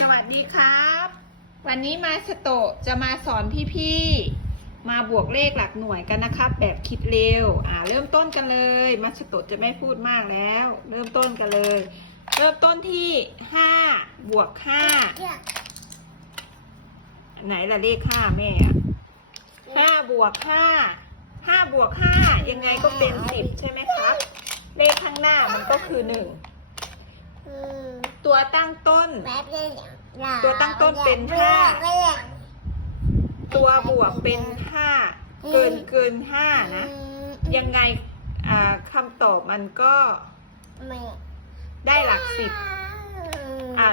สวัสดีครับ วันนี้มาสโตะจะมาสอนพี่ๆ มาบวกเลขหลักหน่วยกันนะครับ แบบคิดเร็ว อ่า เริ่มต้นกันเลย มาสโตะจะไม่พูดมากแล้ว เริ่มต้นกันเลย เริ่มต้นที่ห้าบวกห้าไหนล่ะเลขห้าแม่อะห้าบวกห้าห้าบวกห้ายังไงก็เป็นสิบใช่ไหมครับ เลขข้างหน้ามันก็คือหนึ่ง ตัวตั้งต้น ตัวตั้งต้นเป็นห้าตัวบวกเป็นห้าเกินเกินห้านะ ยังไงอ่าคำตอบมันก็ได้หลักสิบอะ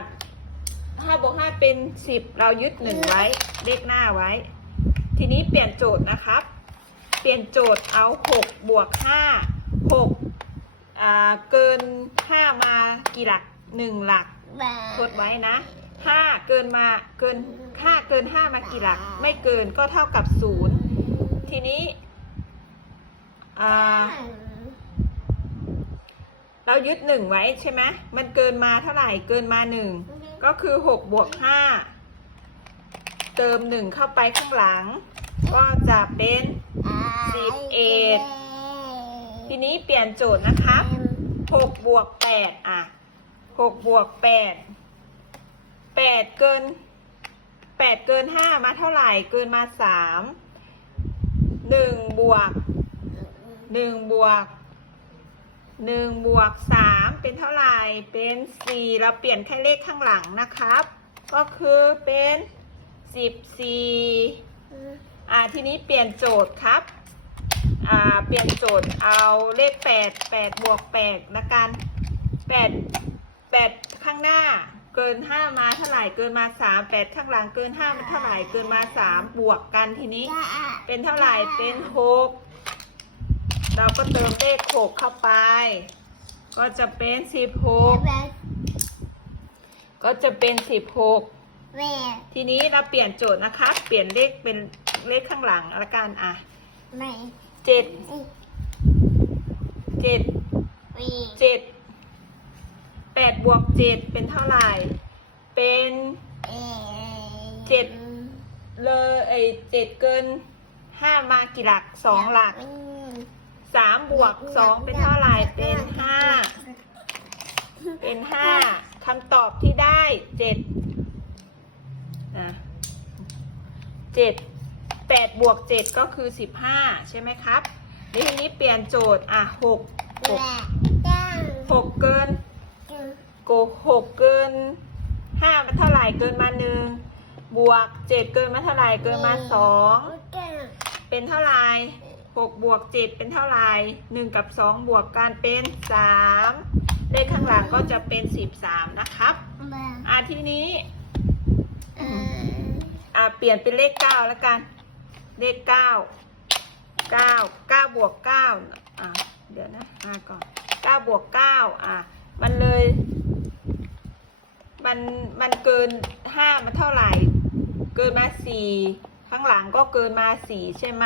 ห้าบวกห้าเป็นสิบเรายึดหนึ่งไว้ เลขหน้าไว้ ทีนี้เปลี่ยนโจทย์นะครับ เปลี่ยนโจทย์เอาหกบวกห้าหกอ่าเกินห้ามากี่หลัก หนึ่งหลักทดไว้นะห้าเกินมาเกินห้าเกินห้ามากี่หลัก ไม่เกินก็เท่ากับศูนย์ทีนี้อ่าเรายึดหนึ่งไว้ใช่ไหมมันเกินมาเท่าไหร่เกินมาหนึ่งก็คือหกบวกห้าเติมหนึ่งเข้าไปข้างหลัง ก็จะเป็นสิบเอ็ดทีนี้เปลี่ยนโจทย์นะครับหกบวกแปดอะ หกบวกแปดแปดเกินแปดเกินห้ามาเท่าไหร่เกินมาสามหนึ่งบวกหนึ่งบวกหนึ่งบวกสามเป็นเท่าไหร่เป็นสี่เราเปลี่ยนแค่เลขข้างหลังนะครับ ก็คือเป็นสิบสี่อ่าทีนี้เปลี่ยนโจทย์ครับอ่าเปลี่ยนโจทย์เอาเลขแปดแปดบวกแปดละกันแปด แปดข้างหน้าเกินห้ามาเท่าไหร่เกินมาสามแปดข้างหลังเกินห้ามาเท่าไหร่เกินมาสามบวกกันทีนี้ เป็นเท่าไหร่เป็นหกเราก็เติมเลขหกเข้าไป ก็จะเป็นสิบหกก็จะเป็นสิบหกทีนี้เราเปลี่ยนโจทย์นะคะ เปลี่ยนเลขเป็นเลขข้างหลังละกันอะเจ็ดเจ็ดเจ็ดแปด บวกเจ็ดเป็นเท่าไหร่ เป็นเจ็ดเลยไอเจ็ดเกินห้ามากี่หลักสองหลักสามบวกสองเป็นเท่าไหร่ เป็นห้าเป็นห้าคำตอบที่ได้เจ็ดอะเจ็ดแปดบวกเจ็ดก็คือสิบห้าใช่ไหมครับแล้วทีนี้เปลี่ยนโจทย์อะหกหกหกเกิน โกหกเกินห้ามันเท่าไหร่เกินมาหนึ่งบวกเจ็ดเกินมาเท่าไหร่เกินมาสองเป็นเท่าไหร่หกบวกเจ็ดเป็นเท่าไหร่หนึ่งกับสองบวกกันเป็นสามเลขข้างหลังก็จะเป็นสิบสามนะครับอะทีนี้อะเปลี่ยนเป็นเลขเก้าแล้วกัน เลขเก้าเก้าเก้าบวกเก้าอะเดี๋ยวนะอะก่อนเก้าบวกเก้าอะมันเลย มันมันเกินห้ามาเท่าไหร่ เกินมาสี่ข้างหลังก็เกินมาสี่ใช่ไหม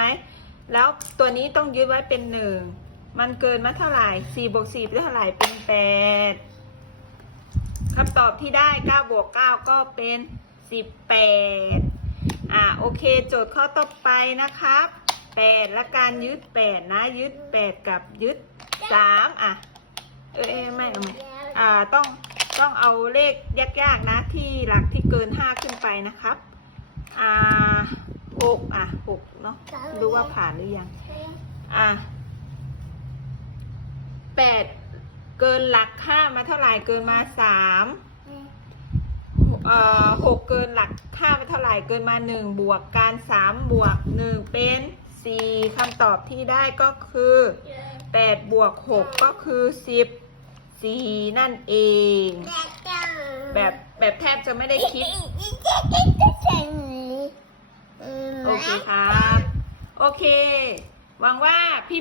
แล้วตัวนี้ต้องยึดไว้เป็นหนึ่งมันเกินมาเท่าไหร่สี่บวกสี่เป็นเท่าไหร่เป็นแปดคำตอบที่ได้เก้าบวกเก้าก็เป็นสิบแปดอะโอเคโจทย์ข้อต่อไปนะครับแปดและการยึดแปดนะยึดแปดกับยึดสามอะเออไม่เอาไม่อ่าต้อง ต้องเอาเลขยากๆนะที่หลักที่เกินห้าขึ้นไปนะครับ อ่าหกอะหกเนาะดูว่าผ่านหรือยัง อะแปดเกินหลักห้ามาเท่าไหร่เกินมาสามเอ่อหกเกินหลักห้ามาเท่าไหร่เกินมาหนึ่งบวกการสามบวกหนึ่งเป็นสี่คำตอบที่ได้ก็คือแปดบวกหกก็คือสิบ สี่นั่นเอง แบบแบบแทบจะไม่ได้คิด โอเคครับ โอเค หวังว่า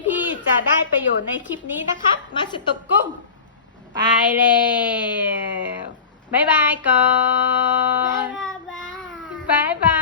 พี่ๆจะได้ประโยชน์ในคลิปนี้นะครับมาสตกกุ้ง ไปแล้วบ๊ายบายก่อน บ๊ายบาย